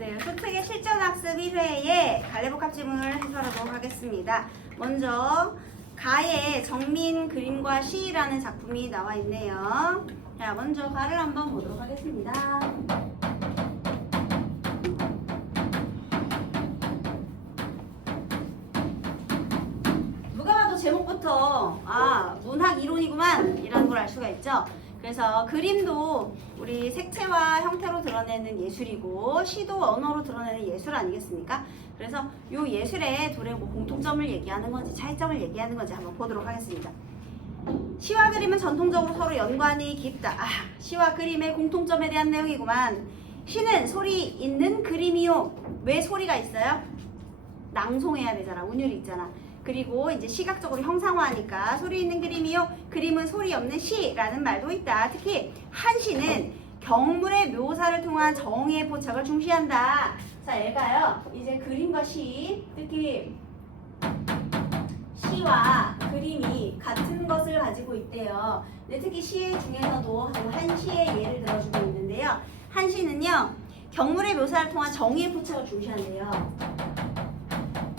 네, 소책의 실전학습 1회에 갈래복합 지문을 해설하도록 하겠습니다. 먼저 가의 정민 그림과 시라는 작품이 나와 있네요. 자, 먼저 가를 한번 보도록 하겠습니다. 누가 봐도 제목부터 문학 이론이구만 이라는 걸 알 수가 있죠. 그래서 그림도 우리 색채와 형태로 드러내는 예술이고 시도 언어로 드러내는 예술 아니겠습니까? 그래서 이 예술의 둘의 공통점을 얘기하는 건지 차이점을 얘기하는 건지 한번 보도록 하겠습니다. 시와 그림은 전통적으로 서로 연관이 깊다. 시와 그림의 공통점에 대한 내용이구만. 시는 소리 있는 그림이요. 왜 소리가 있어요? 낭송해야 되잖아. 운율이 있잖아. 그리고 이제 시각적으로 형상화하니까 소리 있는 그림이요. 그림은 소리 없는 시라는 말도 있다. 특히 한시는 경물의 묘사를 통한 정의의 포착을 중시한다. 자, 얘가요. 이제 그림과 시, 특히 시와 그림이 같은 것을 가지고 있대요. 근데 특히 시 중에서도 한시의 예를 들어주고 있는데요. 한시는요. 경물의 묘사를 통한 정의의 포착을 중시한대요.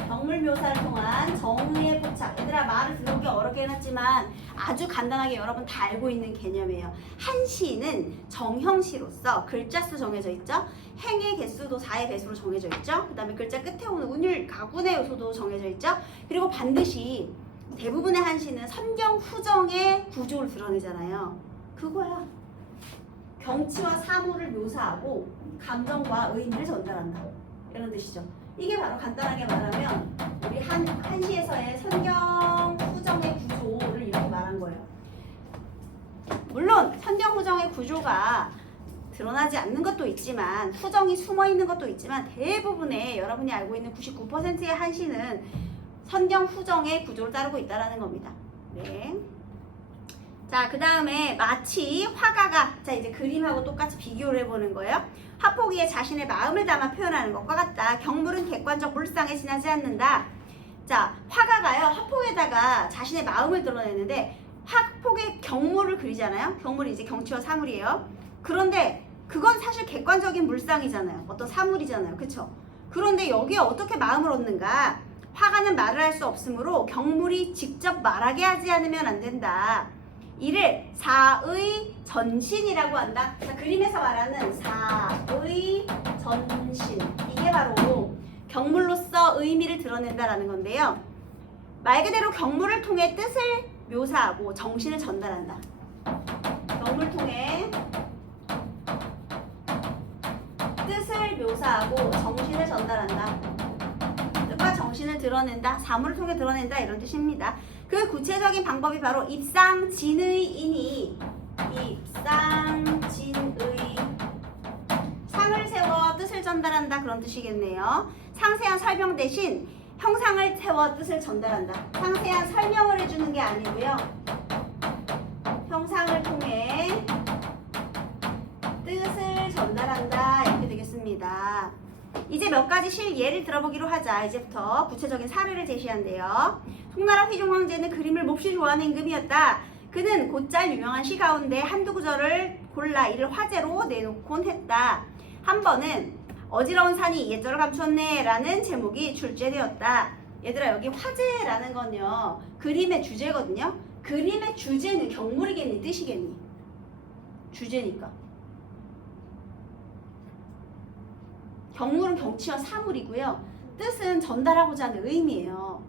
경물 묘사를 통한 정의의 포착. 얘들아, 말을 들어오기 어렵게 해놨지만 아주 간단하게 여러분 다 알고 있는 개념이에요. 한시는 정형시로서 글자 수 정해져 있죠. 행의 개수도 4의 배수로 정해져 있죠. 그 다음에 글자 끝에 오는 운율, 가군의 요소도 정해져 있죠. 그리고 반드시 대부분의 한시는 선경 후정의 구조를 드러내잖아요. 그거야. 경치와 사물을 묘사하고 감정과 의미를 전달한다. 이런 뜻이죠. 이게 바로 간단하게 말하면 우리 한시에서의 선경 후정의 구조를 이렇게 말한 거예요. 물론 선경 후정의 구조가 드러나지 않는 것도 있지만 후정이 숨어 있는 것도 있지만 대부분의 여러분이 알고 있는 99%의 한시는 선경 후정의 구조를 따르고 있다는 겁니다. 네. 자, 그 다음에 마치 화가가, 자 이제 그림하고 똑같이 비교를 해보는 거예요. 화폭위에 자신의 마음을 담아 표현하는 것과 같다. 경물은 객관적 물상에 지나지 않는다. 자, 화가가요 화폭에다가 자신의 마음을 드러내는데 화폭에 경물을 그리잖아요. 경물이 이제 경치와 사물이에요. 그런데 그건 사실 객관적인 물상이잖아요. 어떤 사물이잖아요. 그쵸? 그런데 여기에 어떻게 마음을 얻는가? 화가는 말을 할 수 없으므로 경물이 직접 말하게 하지 않으면 안 된다. 이를 사의 전신이라고 한다. 자, 그림에서 말하는 사의 전신. 이게 바로 경물로서 의미를 드러낸다라는 건데요. 말 그대로 경물을 통해 뜻을 묘사하고 정신을 전달한다. 경물을 통해 뜻을 묘사하고 정신을 전달한다. 뜻과 정신을 드러낸다. 사물을 통해 드러낸다. 이런 뜻입니다. 그 구체적인 방법이 바로 입상진의이니 입상진의 상을 세워 뜻을 전달한다 그런 뜻이겠네요. 상세한 설명 대신 형상을 세워 뜻을 전달한다. 상세한 설명을 해주는 게 아니고요. 형상을 통해 뜻을 전달한다 이렇게 되겠습니다. 이제 몇 가지 실예를 들어보기로 하자. 이제부터 구체적인 사례를 제시한대요. 송나라 휘종 황제는 그림을 몹시 좋아하는 임금이었다. 그는 곧잘 유명한 시 가운데 한두 구절을 골라 이를 화제로 내놓곤 했다. 한 번은 어지러운 산이 옛절을 감추었네 라는 제목이 출제되었다. 얘들아, 여기 화제라는 건요 그림의 주제거든요. 그림의 주제는 경물이겠니 뜻이겠니? 주제니까. 경물은 경치와 사물이고요. 뜻은 전달하고자 하는 의미예요.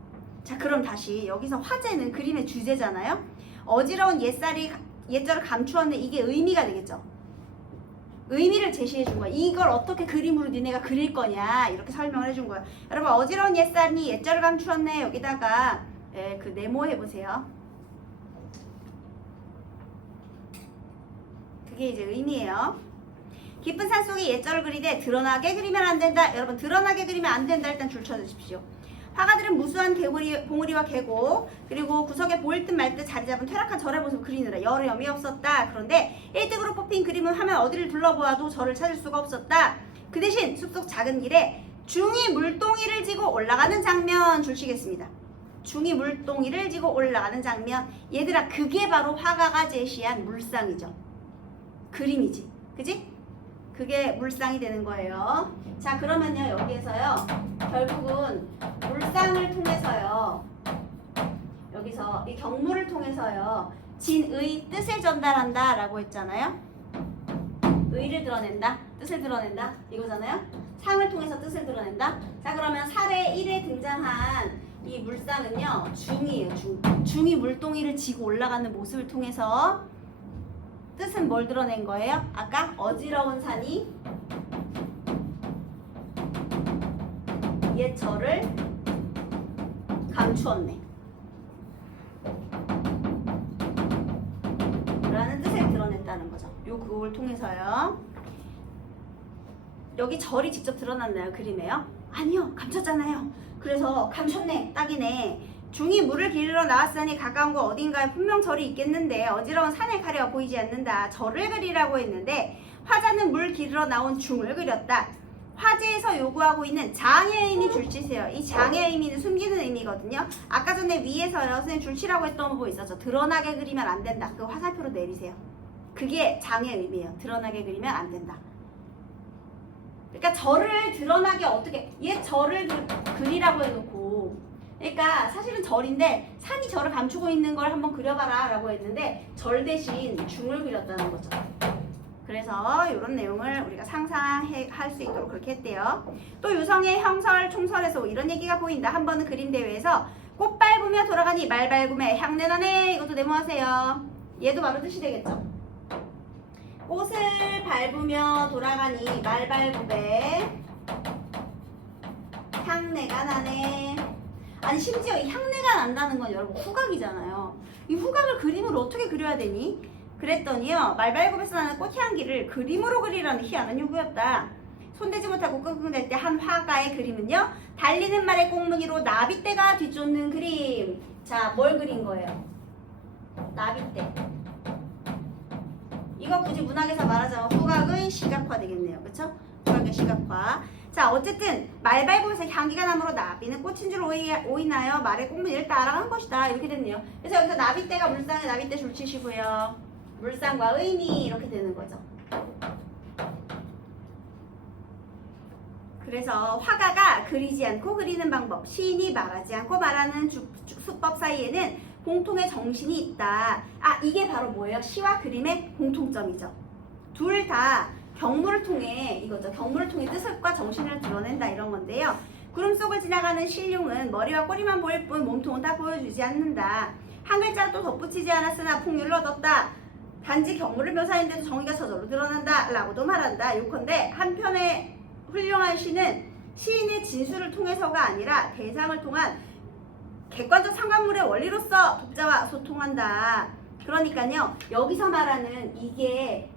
자, 그럼 다시 여기서 화제는 그림의 주제잖아요. 어지러운 옛절을 감추었네. 이게 의미가 되겠죠. 의미를 제시해 준 거야. 이걸 어떻게 그림으로 니네가 그릴 거냐 이렇게 설명을 해준 거야. 여러분, 어지러운 옛살이 옛절을 감추었네. 여기다가 그 네모 해보세요. 그게 이제 의미예요. 깊은 산 속에 옛절을 그리되 드러나게 그리면 안 된다. 여러분, 드러나게 그리면 안 된다. 일단 줄 쳐주십시오. 화가들은 무수한 봉우리와 계곡 그리고 구석에 보일 듯 말 듯 자리 잡은 퇴락한 절의 모습을 그리느라 여념이 없었다. 그런데 1등으로 뽑힌 그림은 화면 어디를 둘러보아도 절을 찾을 수가 없었다. 그 대신 숲속 작은 길에 중이 물동이를 지고 올라가는 장면 줄치겠습니다. 중이 물동이를 지고 올라가는 장면. 얘들아, 그게 바로 화가가 제시한 물상이죠. 그림이지. 그지? 그게 물상이 되는 거예요. 자, 그러면요, 여기에서요, 결국은 물상을 통해서요, 여기서 이 경무를 통해서요, 진의 뜻을 전달한다 라고 했잖아요. 의를 드러낸다, 뜻을 드러낸다 이거잖아요. 상을 통해서 뜻을 드러낸다. 자, 그러면 사례 1에 등장한 이 물상은요, 중이에요. 중이 물동이를 지고 올라가는 모습을 통해서 뜻은 뭘 드러낸 거예요? 아까 어지러운 산이 옛 저를 감추었네 라는 뜻을 드러냈다는 거죠. 요 그걸 통해서요. 여기 절이 직접 드러났나요? 그림에요? 아니요, 감췄잖아요. 그래서 감췄네, 딱이네. 중이 물을 기르러 나왔으니 가까운 곳 어딘가에 분명 절이 있겠는데 어지러운 산을 가려 보이지 않는다. 절을 그리라고 했는데 화자는 물 기르러 나온 중을 그렸다. 화제에서 요구하고 있는 장의 의미 줄치세요. 이 장의 의미는 숨기는 의미거든요. 아까 전에 위에서요, 선생님 줄치라고 했던 거 있었죠. 드러나게 그리면 안 된다. 그 화살표로 내리세요. 그게 장의 의미예요. 드러나게 그리면 안 된다. 그러니까 절을 드러나게 어떻게, 옛 절을 그리라고 해놓고, 그러니까 사실은 절인데 산이 절을 감추고 있는 걸 한번 그려봐라 라고 했는데 절 대신 중을 그렸다는 거죠. 그래서 이런 내용을 우리가 상상할 수 있도록 그렇게 했대요. 또 유성의 형설 총설에서 이런 얘기가 보인다. 한 번은 그림 대회에서 꽃 밟으며 돌아가니 말 밟음에 향내 나네. 이것도 메모하세요. 얘도 바로 뜻이 되겠죠. 꽃을 밟으며 돌아가니 말 밟음에 향내가 나네. 아니, 심지어 이 향내가 난다는 건 여러분 후각이잖아요. 이 후각을 그림으로 어떻게 그려야 되니? 그랬더니요, 말발굽에서 나는 꽃향기를 그림으로 그리라는 희한한 요구였다. 손대지 못하고 끙끙댈 때 한 화가의 그림은요, 달리는 말의 꽁무니로 나비떼가 뒤쫓는 그림. 자, 뭘 그린 거예요? 나비떼. 이거 굳이 문학에서 말하자면 후각의 시각화 되겠네요. 그쵸? 후각의 시각화. 자, 어쨌든 말발굽에서 향기가 나므로 나비는 꽃인 줄 오이나요? 말의 꽁무니를 따라간 것이다. 이렇게 됐네요. 그래서 여기서 나비떼가 물상에 나비떼 줄치시고요. 물상과 의미 이렇게 되는 거죠. 그래서 화가가 그리지 않고 그리는 방법, 시인이 말하지 않고 말하는 수법 사이에는 공통의 정신이 있다. 아, 이게 바로 뭐예요? 시와 그림의 공통점이죠. 둘 다 경무를 통해 이거죠. 경무를 통해 뜻과 정신을 드러낸다 이런 건데요. 구름 속을 지나가는 신룡은 머리와 꼬리만 보일 뿐 몸통은 다 보여주지 않는다. 한 글자도 덧붙이지 않았으나 풍류를 얻었다. 단지 경무를 묘사했는데도 정의가 저절로 드러난다 라고도 말한다. 요컨대 한편의 훌륭한 시는 시인의 진술을 통해서가 아니라 대상을 통한 객관적 상관물의 원리로서 독자와 소통한다. 그러니까요, 여기서 말하는 이게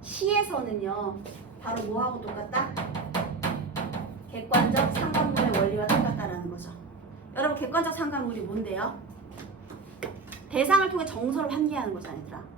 시에서는요, 바로 뭐하고 똑같다? 객관적 상관물의 원리와 똑같다라는 거죠. 여러분, 객관적 상관물이 뭔데요? 대상을 통해 정서를 환기하는 거잖아요, 얘들아.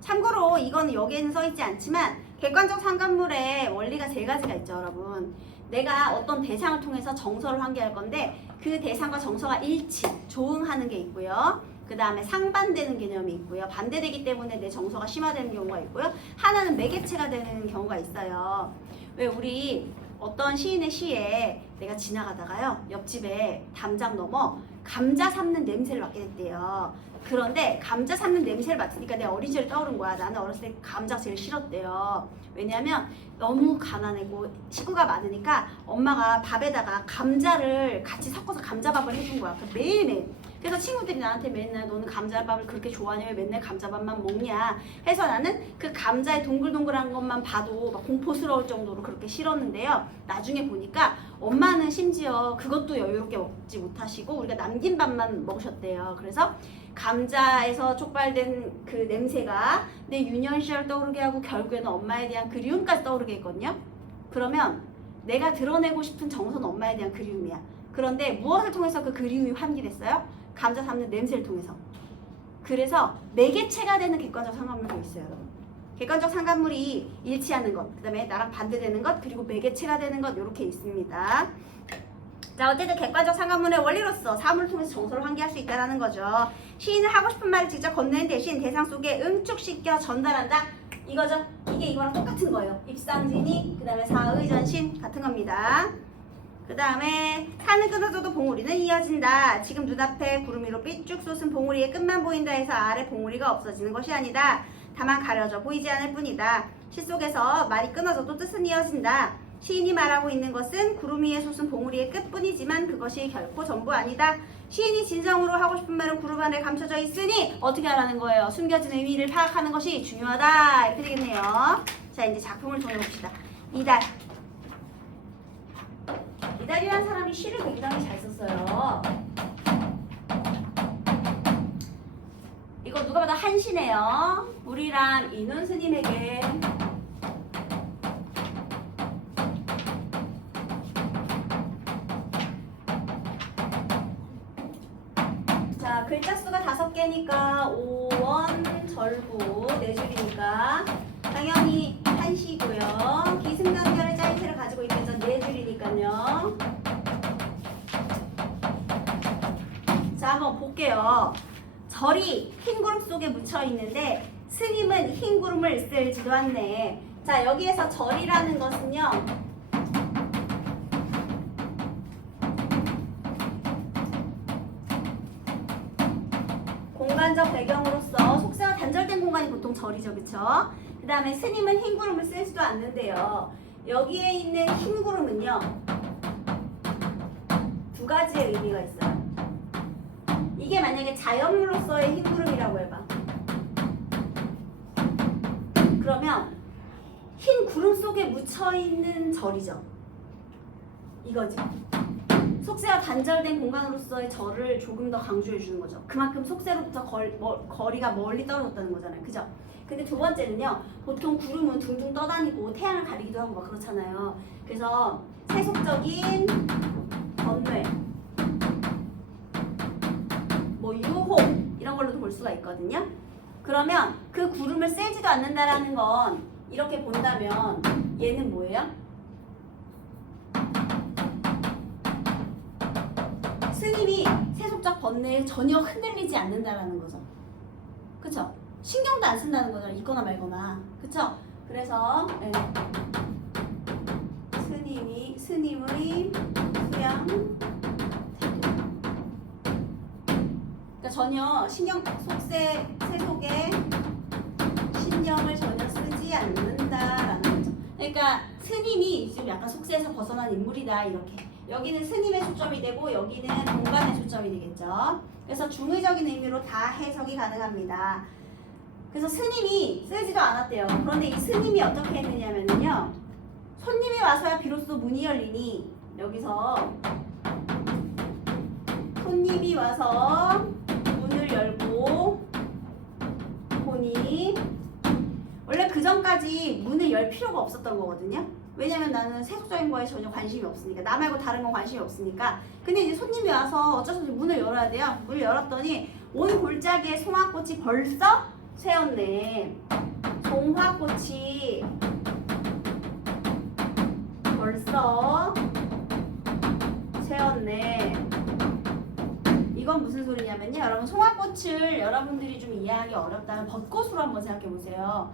참고로 이거는 여기에는 써있지 않지만 객관적 상관물의 원리가 세 가지가 있죠, 여러분. 내가 어떤 대상을 통해서 정서를 환기할 건데 그 대상과 정서가 일치, 조응하는 게 있고요. 그 다음에 상반되는 개념이 있고요. 반대되기 때문에 내 정서가 심화되는 경우가 있고요. 하나는 매개체가 되는 경우가 있어요. 왜 우리 어떤 시인의 시에 내가 지나가다가요, 옆집에 담장 넘어 감자 삶는 냄새를 맡게 됐대요. 그런데 감자 삶는 냄새를 맡으니까 내 어린 시절 떠오른 거야. 나는 어렸을 때 감자가 제일 싫었대요. 왜냐면 너무 가난하고 식구가 많으니까 엄마가 밥에다가 감자를 같이 섞어서 감자밥을 해준 거야. 매일매일. 그래서 친구들이 나한테 맨날 너는 감자밥을 그렇게 좋아하냐, 왜 맨날 감자밥만 먹냐 해서 나는 그 감자의 동글동글한 것만 봐도 막 공포스러울 정도로 그렇게 싫었는데요. 나중에 보니까 엄마는 심지어 그것도 여유롭게 먹지 못하시고 우리가 남긴 밥만 먹으셨대요. 그래서 감자에서 촉발된 그 냄새가 내 유년 시절 떠오르게 하고 결국에는 엄마에 대한 그리움까지 떠오르게 했거든요. 그러면 내가 드러내고 싶은 정서는 엄마에 대한 그리움이야. 그런데 무엇을 통해서 그 그리움이 환기됐어요? 감자 삶는 냄새를 통해서. 그래서 매개체가 되는 객관적 상관물도 있어요, 여러분. 객관적 상관물이 일치하는 것, 그 다음에 나랑 반대되는 것, 그리고 매개체가 되는 것, 이렇게 있습니다. 자, 어쨌든 객관적 상관문의 원리로서 사물을 통해서 정서를 환기할 수 있다는 거죠. 시인은 하고 싶은 말을 직접 건네는 대신 대상 속에 응축시켜 전달한다. 이거죠? 이게 이거랑 똑같은 거예요. 입상진이 그 다음에 사의전신 같은 겁니다. 그 다음에 산은 끊어져도 봉우리는 이어진다. 지금 눈앞에 구름 위로 삐쭉 솟은 봉우리의 끝만 보인다 해서 아래 봉우리가 없어지는 것이 아니다. 다만 가려져 보이지 않을 뿐이다. 시 속에서 말이 끊어져도 뜻은 이어진다. 시인이 말하고 있는 것은 구름 위에 솟은 봉우리의 끝뿐이지만 그것이 결코 전부 아니다. 시인이 진정으로 하고 싶은 말은 구름 안에 감춰져 있으니 어떻게 하라는 거예요? 숨겨진 의미를 파악하는 것이 중요하다. 이렇게 되겠네요. 자, 이제 작품을 정해봅시다. 이달. 이달이라는 사람이 시를 굉장히 잘 썼어요. 이거 누가 봐도 한시네요. 우리랑 인훈 스님에게 자, 글자 수가 5개니까 5원 절구 4줄이니까 당연히 한시고요. 기승전결의 짜임새를 가지고 있면서 4줄이니까요. 자, 한번 볼게요. 절이 흰 구름 속에 묻혀 있는데 스님은 흰 구름을 쓸지도 않네. 자, 여기에서 절이라는 것은요. 공간적 배경으로서 속세와 단절된 공간이 보통 절이죠. 그쵸? 그 다음에 스님은 흰 구름을 쓰지도 않는데요. 여기에 있는 흰 구름은요. 2가지의 의미가 있어요. 이게 만약에 자연물로서의 흰 구름이라고 해봐. 그러면 흰 구름 속에 묻혀있는 절이죠. 이거지. 속세와 단절된 공간으로서의 절을 조금 더 강조해 주는 거죠. 그만큼 속세로부터 거리가 멀리 떨어졌다는 거잖아요. 그죠? 근데 두 번째는요. 보통 구름은 둥둥 떠다니고 태양을 가리기도 하고 막 그렇잖아요. 그래서 세속적인 번뇌, 뭐 유혹 이런 걸로도 볼 수가 있거든요. 그러면 그 구름을 쐬지도 않는다라는 건 이렇게 본다면 얘는 뭐예요? 스님이 세속적 번뇌에 전혀 흔들리지 않는다라는 거죠. 그쵸? 신경도 안 쓴다는 거잖아요. 있거나 말거나. 그쵸? 그래서 네. 스님의 수양 태도. 그러니까 전혀 신경 세속에 신경을 전혀 쓰지 않는다라는 거죠. 그러니까 스님이 지금 약간 속세에서 벗어난 인물이다 이렇게. 여기는 스님의 초점이 되고 여기는 공간의 초점이 되겠죠. 그래서 중의적인 의미로 다 해석이 가능합니다. 그래서 스님이 쓰지도 않았대요. 그런데 이 스님이 어떻게 했느냐면요. 손님이 와서야 비로소 문이 열리니 여기서 손님이 와서 문을 열고 보니 원래 그 전까지 문을 열 필요가 없었던 거거든요. 왜냐면 나는 세속적인 거에 전혀 관심이 없으니까 나 말고 다른 건 관심이 없으니까. 근데 이제 손님이 와서 어쩔 수 없이 문을 열어야 돼요. 문을 열었더니 온 골짜기에 송화꽃이 벌써 쇠었네. 송화꽃이 벌써 쇠었네. 이건 무슨 소리냐면요. 여러분 송화꽃을 여러분들이 좀 이해하기 어렵다면 벚꽃으로 한번 생각해 보세요.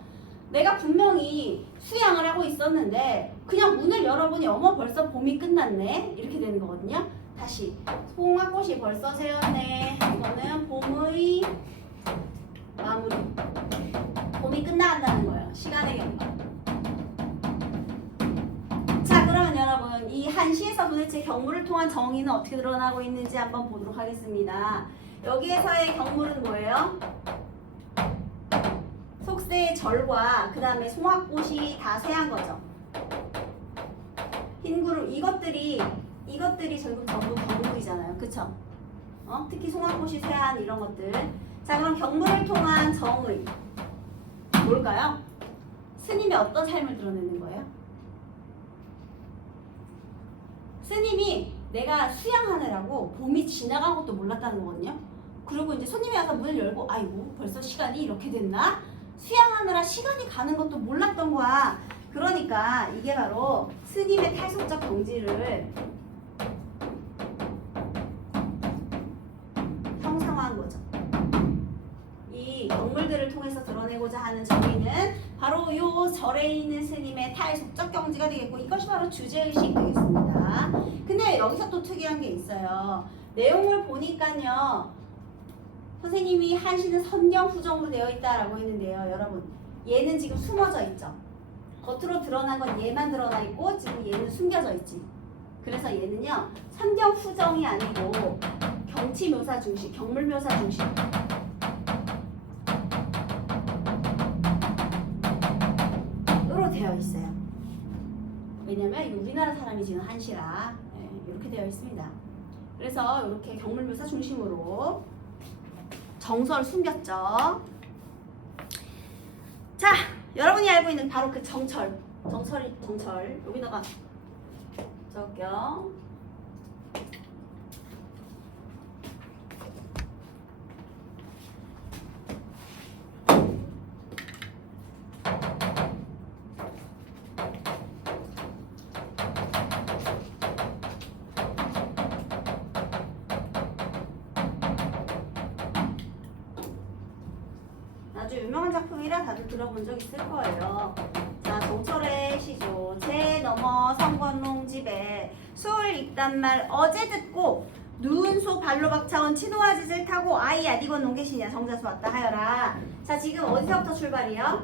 내가 분명히 수양을 하고 있었는데 그냥 문을 열어보니 어머 벌써 봄이 끝났네 이렇게 되는 거거든요. 다시 송화꽃이 벌써 새었네. 이거는 봄의 마무리. 봄이 끝나간다는 거예요. 시간의 경과. 자, 그러면 여러분 이 한시에서 도대체 경물을 통한 정의는 어떻게 드러나고 있는지 한번 보도록 하겠습니다. 여기에서의 경물은 뭐예요? 속세의 절과 그 다음에 송화꽃이 다 쇠한 거죠. 흰구름 이것들이 전부 경물이잖아요. 그쵸? 특히 송화꽃이 쇠한 이런 것들. 자, 그럼 경물을 통한 정의 뭘까요? 스님이 어떤 삶을 드러내는 거예요? 스님이 내가 수양하느라고 봄이 지나간 것도 몰랐다는 거거든요. 그리고 이제 손님이 와서 문을 열고 아이고 벌써 시간이 이렇게 됐나? 수양하느라 시간이 가는 것도 몰랐던 거야. 그러니까 이게 바로 스님의 탈속적 경지를 형상화한 거죠. 이 경물들을 통해서 드러내고자 하는 정의는 바로 바로 요 절에 있는 스님의 탈속적 경지가 되겠고 이것이 바로 주제의식 되겠습니다. 근데 여기서 또 특이한 게 있어요. 내용을 보니까요. 선생님이 한시는 선경 후정으로 되어 있다라고 했는데요. 여러분 얘는 지금 숨어져 있죠. 겉으로 드러난 건 얘만 드러나 있고 지금 얘는 숨겨져 있지. 그래서 얘는요. 선경 후정이 아니고 경치 묘사 중심, 경물 묘사 중심. 으로 되어 있어요. 왜냐면 우리나라 사람이 지금 한시라 이렇게 되어 있습니다. 그래서 이렇게 경물 묘사 중심으로 정서를 숨겼죠. 자, 여러분이 알고 있는 바로 그 정철 여기다가 적을게요. 아주 유명한 작품이라 다들 들어본 적 있을 거예요. 자, 정철의 시조 제 넘어 성건농 집에 술 익단 말 어제 듣고 누운 소 발로 박차온 친호아짓을 타고 아이 아디건 농계시냐 정자수 왔다 하여라. 자, 지금 어디서부터 출발이요?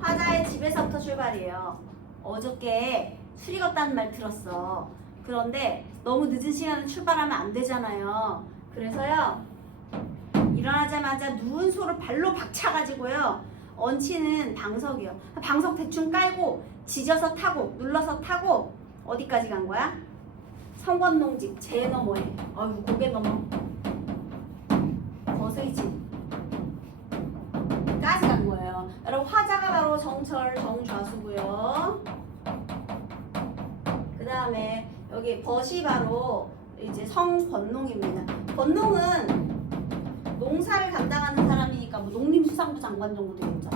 화자의 집에서부터 출발이에요. 어저께 술 익었다는 말 들었어. 그런데 너무 늦은 시간에 출발하면 안 되잖아요. 그래서요. 일어나자마자 누운 소를 발로 박차가지고요. 얹히는 방석이요. 방석 대충 깔고 지져서 타고 눌러서 타고 어디까지 간 거야? 성건농집 제 너머에. 아유 고개 넘어. 거스이집 까지 간 거예요. 여러분 화자가 바로 정철 정좌수고요. 그 다음에 여기 벗이 바로 이제 성권농입니다. 권농은 농사를 담당하는 사람이니까 뭐 농림수산부 장관 정도 되겠죠.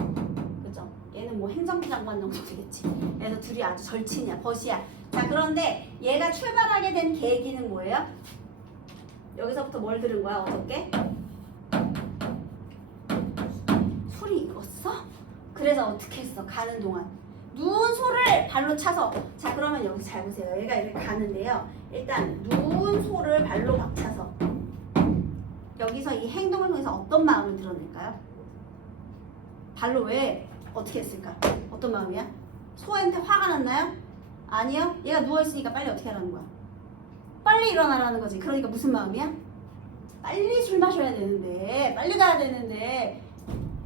그죠? 얘는 뭐 행정부 장관 정도 되겠지. 그래서 둘이 아주 절친이야. 벗이야. 자, 그런데 얘가 출발하게 된 계기는 뭐예요? 여기서부터 뭘 들은 거야? 어저께? 술이 익었어? 그래서 어떻게 했어? 가는 동안 누운 소를 발로 차서. 자, 그러면 여기서 잘 보세요. 얘가 이렇게 가는데요. 일단 누운 소를 발로 박차서 여기서 이 행동을 통해서 어떤 마음을 드러낼까요? 발로 왜 어떻게 했을까? 어떤 마음이야? 소한테 화가 났나요? 아니요. 얘가 누워있으니까 빨리 어떻게 하라는 거야? 빨리 일어나라는 거지. 그러니까 무슨 마음이야? 빨리 술 마셔야 되는데 빨리 가야 되는데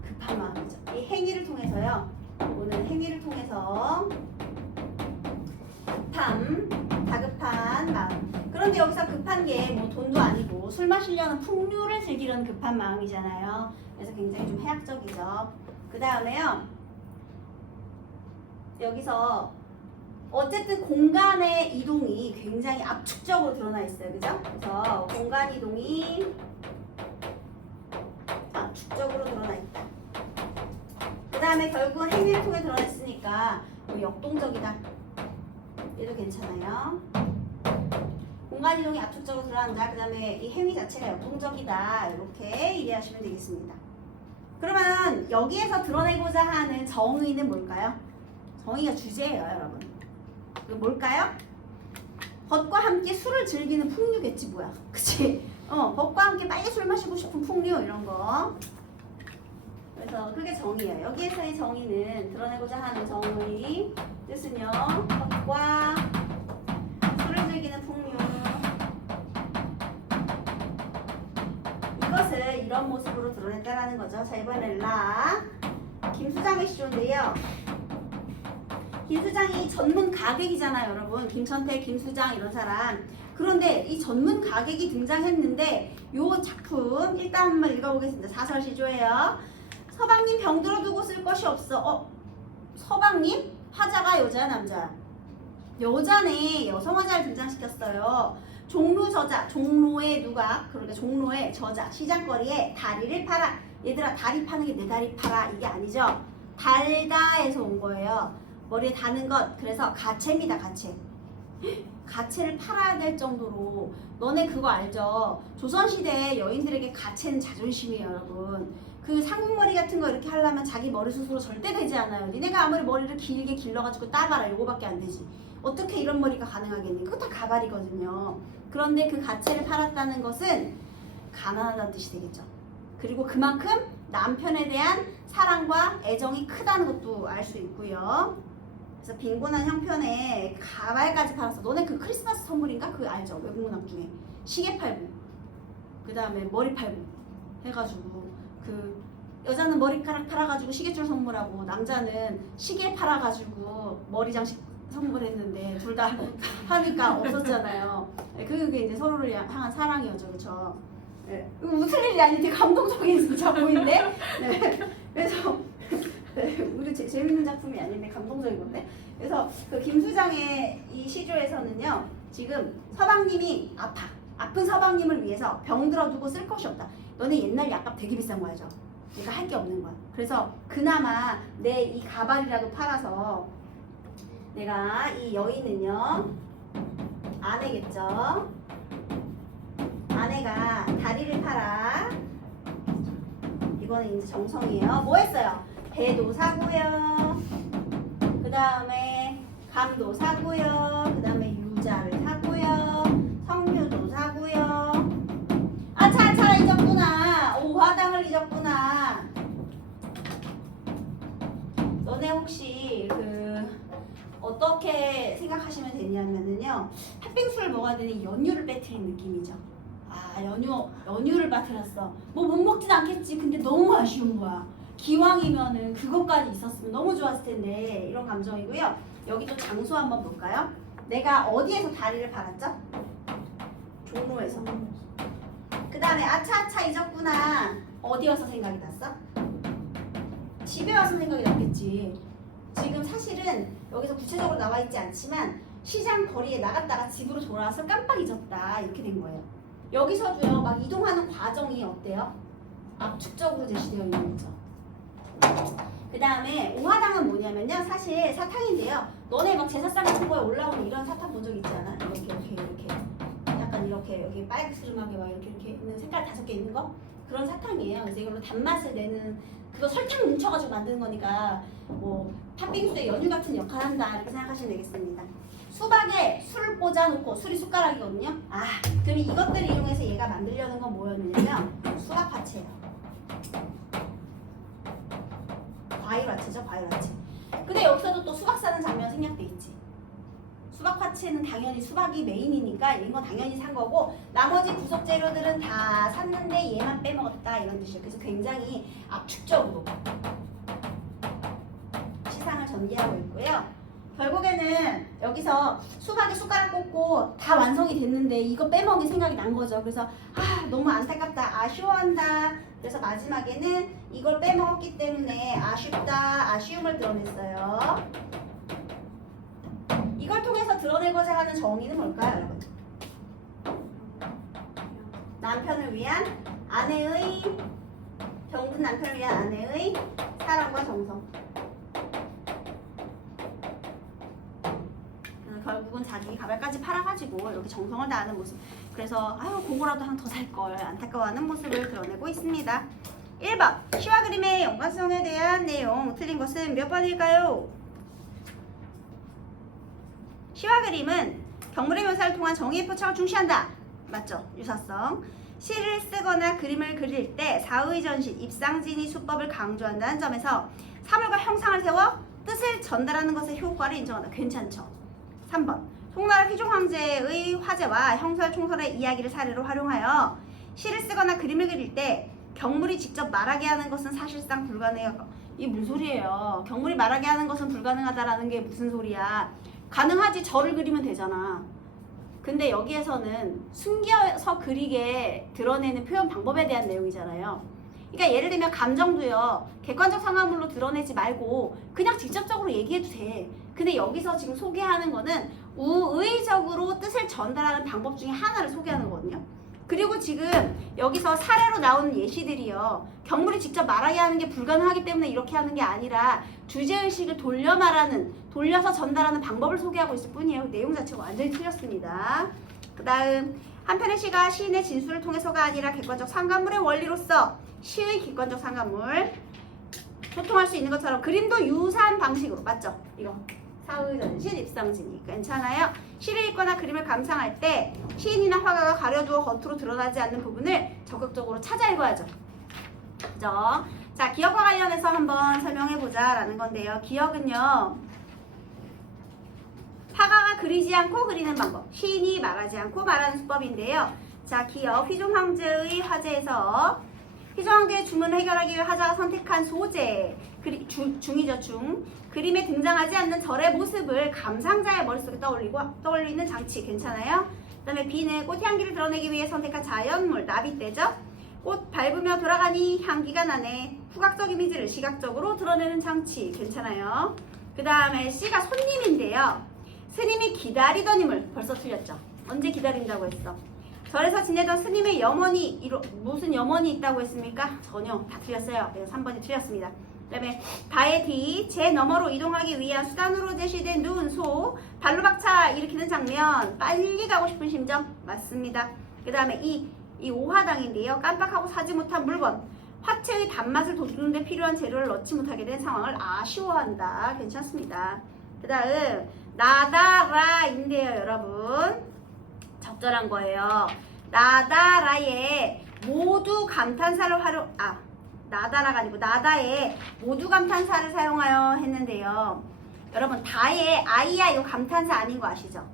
급한 마음이죠. 이 행위를 통해서요. 오늘 행위를 통해서 다급한 마음. 그런데 여기서 급한 게 뭐 돈도 아니고 술 마시려는 풍류를 즐기려는 급한 마음이잖아요. 그래서 굉장히 좀 해학적이죠. 그 다음에요. 여기서 어쨌든 공간의 이동이 굉장히 압축적으로 드러나 있어요. 그죠? 그래서 공간 이동이 압축적으로 드러나 있다. 그 다음에 결국은 행위를 통해 드러냈으니까 뭐 역동적이다. 얘도 괜찮아요. 공간 이동이 압축적으로 드러난다. 그 다음에 이 행위 자체가 역동적이다. 이렇게 이해하시면 되겠습니다. 그러면 여기에서 드러내고자 하는 정의는 뭘까요? 정의가 주제예요, 여러분. 이거 뭘까요? 벗과 함께 술을 즐기는 풍류겠지 뭐야. 그치? 벗과 함께 빨리 술 마시고 싶은 풍류 이런 거. 그래서 그게 정의예요. 여기에서의 정의는 드러내고자 하는 정의 뜻은요. 벗과 술을 즐기는 풍류. 이것을 이런 모습으로 드러냈다라는 거죠. 자, 이번엔 김수장의 시조인데요. 김수장이 전문 가객이잖아요, 여러분. 김천태, 김수장 이런 사람. 그런데 이 전문 가객이 등장했는데 요 작품 일단 한번 읽어보겠습니다. 사설시조예요. 서방님 병들어 두고 쓸 것이 없어. 서방님? 화자가 여자야, 남자야? 여자네. 여성 화자를 등장시켰어요. 종로 저자, 종로의 누가? 그러니까 종로의 저자, 시장거리에 다리를 팔아. 얘들아, 다리 파는 게 내 다리 팔아. 이게 아니죠. 달다에서 온 거예요. 머리에 다는 것. 그래서 가채입니다. 가채. 가채를 팔아야 될 정도로. 너네 그거 알죠? 조선시대 여인들에게 가채는 자존심이에요, 여러분. 그 상국머리 같은 거 이렇게 하려면 자기 머리숱으로 절대 되지 않아요. 니네가 아무리 머리를 길게 길러가지고 따봐라 요거밖에 안 되지. 어떻게 이런 머리가 가능하겠니? 그거 다 가발이거든요. 그런데 그 가채를 팔았다는 것은 가난하다는 뜻이 되겠죠. 그리고 그만큼 남편에 대한 사랑과 애정이 크다는 것도 알 수 있고요. 그래서 빈곤한 형편에 가발까지 팔았어. 너네 그 크리스마스 선물인가? 그거 알죠? 외국 문학 중에 시계 팔고 그 다음에 머리 팔고 해가지고 그 여자는 머리카락 팔아가지고 시계줄 선물하고 남자는 시계 팔아가지고 머리 장식 선물했는데 둘 다 하니까 없었잖아요. 네, 그게 이제 서로를 향한 사랑이었죠, 그렇죠? 네. 웃을 일이 아닌데 감동적인 진짜 보이는데. 네. 그래서 네, 우리 재밌는 작품이 아닌데 감동적인 건데. 그래서 그 김수장의 이 시조에서는요, 지금 서방님이 아픈 서방님을 위해서 병 들어두고 쓸 것이 없다. 너네 옛날 약값 되게 비싼 거 알죠? 내가 할 게 없는 거야. 그래서 그나마 내 이 가발이라도 팔아서 내가 이 여인은요 아내겠죠. 아내가 다리를 팔아. 이거는 이제 정성이에요. 뭐 했어요? 배도 사고요. 그 다음에 감도 사고요. 그 다음에 유자를 사고요. 석류도 사고요. 아차 잊었구나. 오화당을 잊었구나. 너네 혹시 어떻게 생각하시면 되냐면은요, 팥빙수를 먹어야 되는 연유를 빼뜨린 느낌이죠. 아, 연유를 빠뜨렸어. 뭐 못 먹진 않겠지. 근데 너무 아쉬운 거야. 기왕이면은 그것까지 있었으면 너무 좋았을 텐데, 이런 감정이고요. 여기 또 장소 한번 볼까요? 내가 어디에서 다리를 팔았죠? 종로에서. 그 다음에 아차 잊었구나. 어디 와서 생각이 났어? 집에 와서 생각이 났겠지. 지금 사실은 여기서 구체적으로 나와 있지 않지만 시장 거리에 나갔다가 집으로 돌아와서 깜빡 잊었다. 이렇게 된 거예요. 여기서도요, 막 이동하는 과정이 어때요? 압축적으로 제시되어 있는 거죠. 그 다음에 오화당은 뭐냐면요, 사실 사탕인데요. 너네 막 제사상 같은 거에 올라오는 이런 사탕 본 적 있지 않아? 이렇게 약간 이렇게 여기 빨그스름하게 막 이렇게 있는 색깔 5개 있는 거? 그런 사탕이에요. 그래서 이걸로 단맛을 내는, 그거 설탕 뭉쳐가지고 만드는 거니까 뭐 팥빙수에 연유 같은 역할을 한다 이렇게 생각하시면 되겠습니다. 수박에 술을 꽂아놓고, 술이 숟가락이거든요. 그럼 이것들을 이용해서 얘가 만들려는 건 뭐였냐면 수박 화채예요. 과일 화채죠, 과일 화채. 근데 여기서도 또 수박 사는 장면 생략돼 있지. 수박 화채는 당연히 수박이 메인이니까 이건 당연히 산 거고, 나머지 부속 재료들은 다 샀는데 얘만 빼먹었다 이런 뜻이에요. 그래서 굉장히 압축적으로 시상을 전개하고 있고요. 결국에는 여기서 수박에 숟가락 꽂고 다 완성이 됐는데 이거 빼먹이 생각이 난 거죠. 그래서 너무 안타깝다, 아쉬워한다. 그래서 마지막에는 이걸 빼먹었기 때문에 아쉽다, 아쉬움을 드러냈어요. 이걸 통해서 드러내고자 하는 정의는 뭘까요, 여러분? 남편을 위한 아내의, 병든 남편을 위한 아내의 사랑과 정성. 결국은 자기 가발까지 팔아가지고 이렇게 정성을 다하는 모습. 그래서 그거라도 하나 더 살걸 안타까워하는 모습을 드러내고 있습니다. 1번 시와 그림의 연관성에 대한 내용 틀린 것은 몇 번일까요? 시와 그림은 경물의 묘사를 통한 정의의 표창을 중시한다. 맞죠? 유사성. 시를 쓰거나 그림을 그릴 때 사의전신, 입상진의 수법을 강조한다는 점에서 사물과 형상을 세워 뜻을 전달하는 것의 효과를 인정한다. 괜찮죠? 3번 송나라 휘종 황제의 화제와 형설 총설의 이야기를 사례로 활용하여 시를 쓰거나 그림을 그릴 때 경물이 직접 말하게 하는 것은 사실상 불가능해요. 이게 무슨 소리예요? 경물이 말하게 하는 것은 불가능하다라는 게 무슨 소리야? 가능하지, 절을 그리면 되잖아. 근데 여기에서는 숨겨서 그리게 드러내는 표현 방법에 대한 내용이잖아요. 그러니까 예를 들면 감정도요, 객관적 상황물로 드러내지 말고 그냥 직접적으로 얘기해도 돼. 근데 여기서 지금 소개하는 거는 우의적으로 뜻을 전달하는 방법 중에 하나를 소개하는 거거든요. 그리고 지금 여기서 사례로 나오는 예시들이요, 경물이 직접 말하게 하는 게 불가능하기 때문에 이렇게 하는 게 아니라 주제의식을 돌려서 전달하는 방법을 소개하고 있을 뿐이에요. 내용 자체가 완전히 틀렸습니다. 그 다음 한편의 시가 시인의 진술을 통해서가 아니라 객관적 상관물의 원리로서 시의 객관적 상관물 소통할 수 있는 것처럼 그림도 유사한 방식으로 맞죠? 이거 사의전신 입상진이 괜찮아요? 시를 읽거나 그림을 감상할 때 시인이나 화가가 가려두어 겉으로 드러나지 않는 부분을 적극적으로 찾아 읽어야죠. 그죠? 자, 기억과 관련해서 한번 설명해보자 라는 건데요. 기억은요, 화가가 그리지 않고 그리는 방법, 시인이 말하지 않고 말하는 수법인데요. 자, 기억, 휘종황제의 화제에서 휘종황제의 주문을 해결하기 위해 화자가 선택한 소재, 중이죠, 중. 그림에 등장하지 않는 절의 모습을 감상자의 머릿속에 떠올리는 장치, 괜찮아요? 그 다음에 B는 꽃향기를 드러내기 위해 선택한 자연물, 나빗대죠? 꽃 밟으며 돌아가니 향기가 나네. 후각적 이미지를 시각적으로 드러내는 장치, 괜찮아요? 그 다음에 C가 손님인데요. 스님이 기다리던 인물, 벌써 틀렸죠? 언제 기다린다고 했어? 절에서 지내던 스님의 염원이 무슨 염원이 있다고 했습니까? 전혀 다 틀렸어요. 그래서 3번이 틀렸습니다. 그 다음에 다의 D, 제 너머로 이동하기 위한 수단으로 제시된 눈, 소, 발로 박차 일으키는 장면, 빨리 가고 싶은 심정, 맞습니다. 그 다음에 이 오화당인데요. 깜빡하고 사지 못한 물건, 화채의 단맛을 돋구는 데 필요한 재료를 넣지 못하게 된 상황을 아쉬워한다. 괜찮습니다. 그 다음 나다라인데요, 여러분. 적절한 거예요. 나다라에 모두 감탄사를 나다라가 아니고 나다에 모두 감탄사를 사용하여 했는데요. 여러분, 다에 아이야 이거 감탄사 아닌 거 아시죠?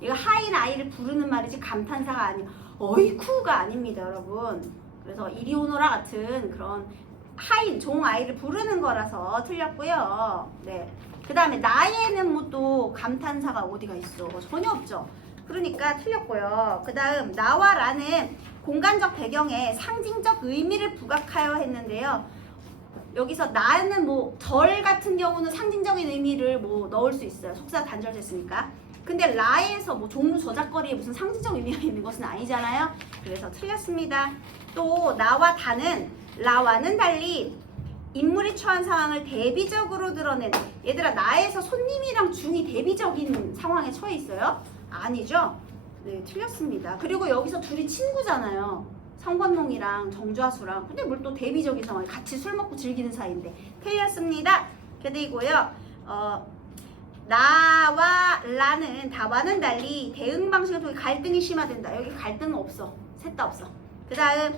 이거 하인 아이를 부르는 말이지 감탄사가 아니에요. 어이쿠가 아닙니다, 여러분. 그래서 이리 오너라 같은 그런 하인, 종 아이를 부르는 거라서 틀렸고요. 네. 그 다음에 나에는 뭐 또 감탄사가 어디가 있어? 전혀 없죠. 그러니까 틀렸고요. 그 다음 나와 라는 공간적 배경에 상징적 의미를 부각하여 했는데요. 여기서 나는 뭐 절 같은 경우는 상징적인 의미를 뭐 넣을 수 있어요. 속사 단절됐으니까. 근데 라에서 뭐 종류 저작거리에 무슨 상징적 의미가 있는 것은 아니잖아요. 그래서 틀렸습니다. 또 나와 다는 라와는 달리 인물이 처한 상황을 대비적으로 드러낸, 얘들아 나에서 손님이랑 중이 대비적인 상황에 처해 있어요? 아니죠? 네, 틀렸습니다. 그리고 여기서 둘이 친구잖아요. 성관몽이랑 정좌수랑. 근데 뭘 또 대비적인 상황에 같이 술 먹고 즐기는 사이인데 틀렸습니다. 그리고요 나와 라는 다와는 달리 대응 방식을 통해 갈등이 심화된다. 여기 갈등은 없어. 셋 다 없어. 그 다음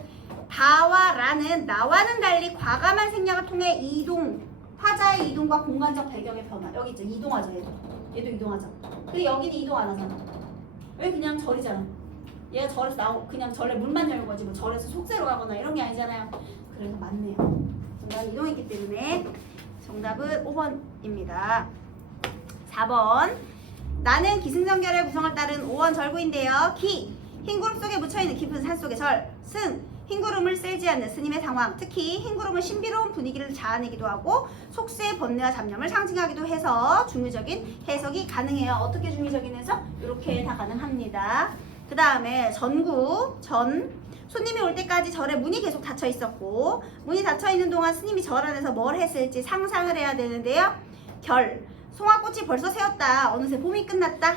다와 라는 나와는 달리 과감한 생략을 통해 이동, 화자의 이동과 공간적 배경의 변화. 여기 있죠. 이동하죠. 얘도 이동하죠. 근데 여기는 이동 안 하잖아. 여기 그냥 절이잖아. 얘가 절에서 그냥 절에 문만 열는 거지 뭐 절에서 속세로 가거나 이런 게 아니잖아요. 그래서 맞네요. 정답은 이동했기 때문에 정답은 5번입니다. 4번 나는 기승전결의 구성을 따른 5원 절구인데요. 기, 흰 구름 속에 묻혀있는 깊은 산속의 절. 승, 흰 구름을 쓸지 않는 스님의 상황. 특히 흰 구름은 신비로운 분위기를 자아내기도 하고 속세의 번뇌와 잡념을 상징하기도 해서 중의적인 해석이 가능해요. 어떻게 중의적인 해석? 이렇게 다 가능합니다. 그 다음에 전구, 손님이 올 때까지 절에 문이 계속 닫혀 있었고 문이 닫혀 있는 동안 스님이 절 안에서 뭘 했을지 상상을 해야 되는데요. 결, 송화꽃이 벌써 새었다. 어느새 봄이 끝났다.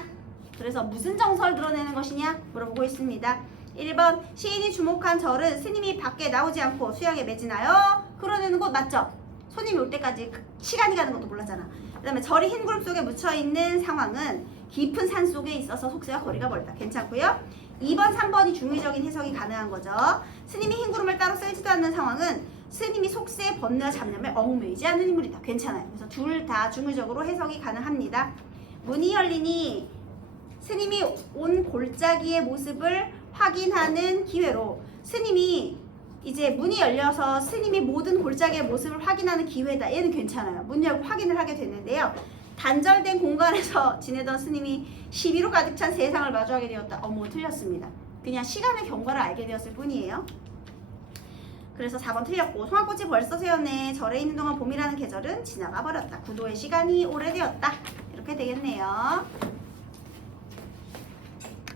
그래서 무슨 정서를 드러내는 것이냐 물어보고 있습니다. 1번 시인이 주목한 절은 스님이 밖에 나오지 않고 수양에 매진하여 그러내는 곳 맞죠? 손님이 올 때까지 시간이 가는 것도 몰랐잖아. 그 다음에 절이 흰 구름 속에 묻혀있는 상황은 깊은 산 속에 있어서 속세와 거리가 멀다. 괜찮고요. 2번, 3번이 중의적인 해석이 가능한 거죠. 스님이 흰 구름을 따로 쓸지도 않는 상황은 스님이 속세의 번뇌와 잡념에 얽매이지 않는 인물이다. 괜찮아요. 그래서 둘 다 중의적으로 해석이 가능합니다. 문이 열리니 스님이 온 골짜기의 모습을 확인하는 기회로 스님이 이제 문이 열려서 스님이 모든 골짜기의 모습을 확인하는 기회다. 얘는 괜찮아요. 문 열고 확인을 하게 됐는데요. 단절된 공간에서 지내던 스님이 시비로 가득 찬 세상을 마주하게 되었다. 어머, 틀렸습니다. 그냥 시간의 경과를 알게 되었을 뿐이에요. 그래서 4번 틀렸고 송화꽃이 벌써 새었네. 절에 있는 동안 봄이라는 계절은 지나가 버렸다. 구도의 시간이 오래되었다. 이렇게 되겠네요.